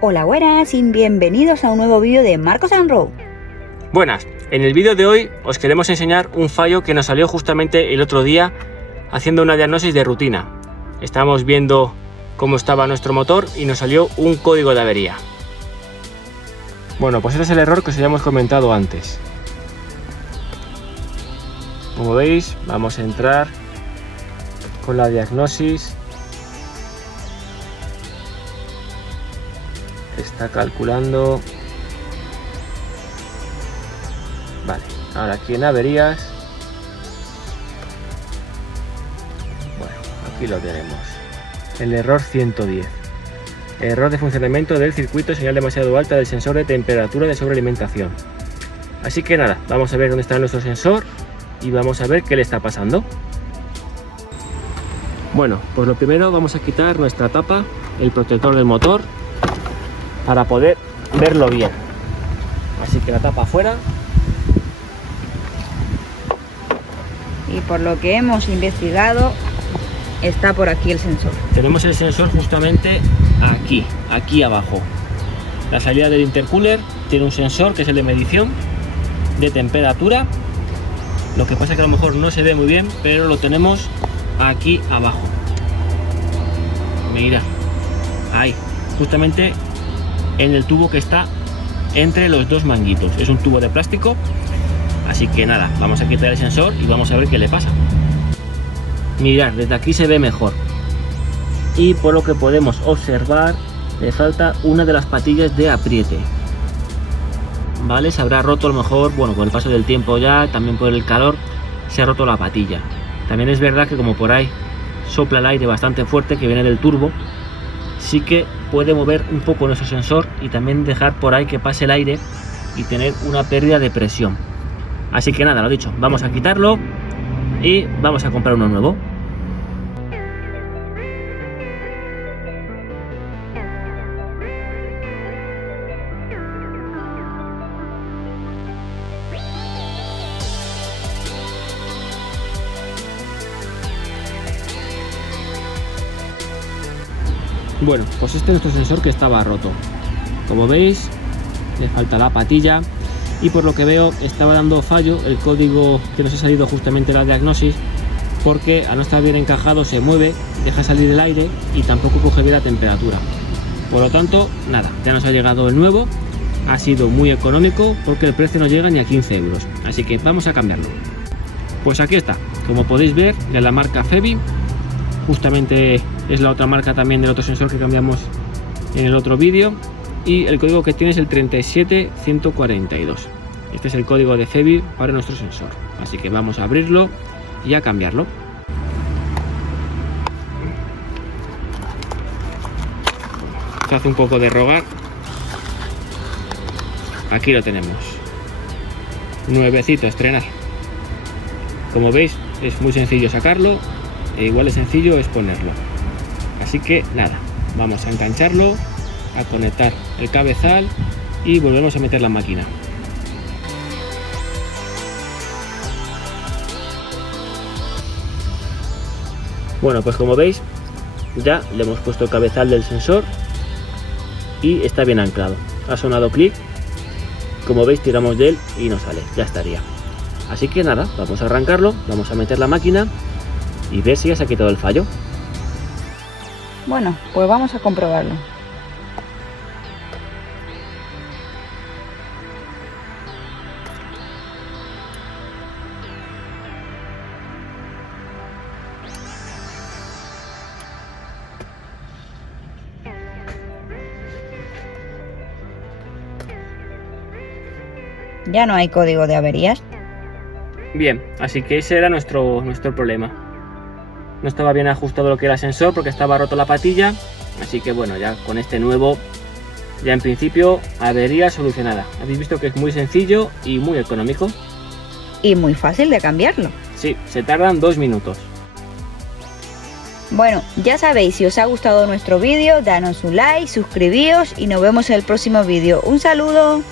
Hola, buenas y bienvenidos a un nuevo vídeo de Marcos and Row. Buenas, en el vídeo de hoy os queremos enseñar un fallo que nos salió justamente el otro día haciendo una diagnosis de rutina. Estábamos viendo cómo estaba nuestro motor y nos salió un código de avería. Bueno, pues este es el error que os habíamos comentado antes. Como veis, vamos a entrar con la diagnosis. Está calculando. Vale, ahora aquí en averías. Bueno, aquí lo tenemos. El error 110. Error de funcionamiento del circuito, señal demasiado alta del sensor de temperatura de sobrealimentación. Así que nada, vamos a ver dónde está nuestro sensor y vamos a ver qué le está pasando. Bueno, pues lo primero vamos a quitar nuestra tapa, el protector del motor, para poder verlo bien. Así que la tapa afuera. Y por lo que hemos investigado, está por aquí el sensor. Tenemos el sensor justamente aquí abajo. La salida del intercooler tiene un sensor que es el de medición de temperatura. Lo que pasa es que a lo mejor no se ve muy bien, pero lo tenemos aquí abajo. Mira, ahí, justamente en el tubo que está entre los dos manguitos. Es un tubo de plástico, así que nada, vamos a quitar el sensor y vamos a ver qué le pasa. Mirad, desde aquí se ve mejor y por lo que podemos observar le falta una de las patillas de apriete. Vale, se habrá roto a lo mejor, bueno, con el paso del tiempo ya, también por el calor se ha roto la patilla. También es verdad que como por ahí sopla el aire bastante fuerte que viene del turbo, sí que puede mover un poco nuestro sensor y también dejar por ahí que pase el aire y tener una pérdida de presión. Así que nada, lo dicho, vamos a quitarlo y vamos a comprar uno nuevo. Bueno, pues este es nuestro sensor que estaba roto. Como veis, le falta la patilla y por lo que veo estaba dando fallo el código que nos ha salido justamente la diagnosis, porque al no estar bien encajado se mueve, deja salir el aire y tampoco coge bien la temperatura. Por lo tanto, nada, ya nos ha llegado el nuevo. Ha sido muy económico porque el precio no llega ni a 15 euros. Así que vamos a cambiarlo. Pues aquí está, como podéis ver, de la marca Febi. Justamente es la otra marca también del otro sensor que cambiamos en el otro vídeo. Y el código que tiene es el 37142. Este es el código de Febi para nuestro sensor. Así que vamos a abrirlo y a cambiarlo. Se hace un poco de rogar. Aquí lo tenemos. Nuevecito a estrenar. Como veis, es muy sencillo sacarlo. E igual de sencillo es ponerlo. Así que nada, vamos a engancharlo, a conectar el cabezal y volvemos a meter la máquina. Bueno, pues como veis, ya le hemos puesto el cabezal del sensor y está bien anclado. Ha sonado clic, como veis tiramos de él y no sale, ya estaría. Así que nada, vamos a arrancarlo, vamos a meter la máquina y ver si ya se ha quitado el fallo. Bueno, pues vamos a comprobarlo. Ya no hay código de averías. Bien, así que ese era nuestro problema. No estaba bien ajustado lo que era el sensor porque estaba roto la patilla. Así que bueno, ya con este nuevo, ya en principio avería solucionada. Habéis visto que es muy sencillo y muy económico. Y muy fácil de cambiarlo. Sí, se tardan 2 minutos. Bueno, ya sabéis, si os ha gustado nuestro vídeo, danos un like, suscribíos y nos vemos en el próximo vídeo. Un saludo.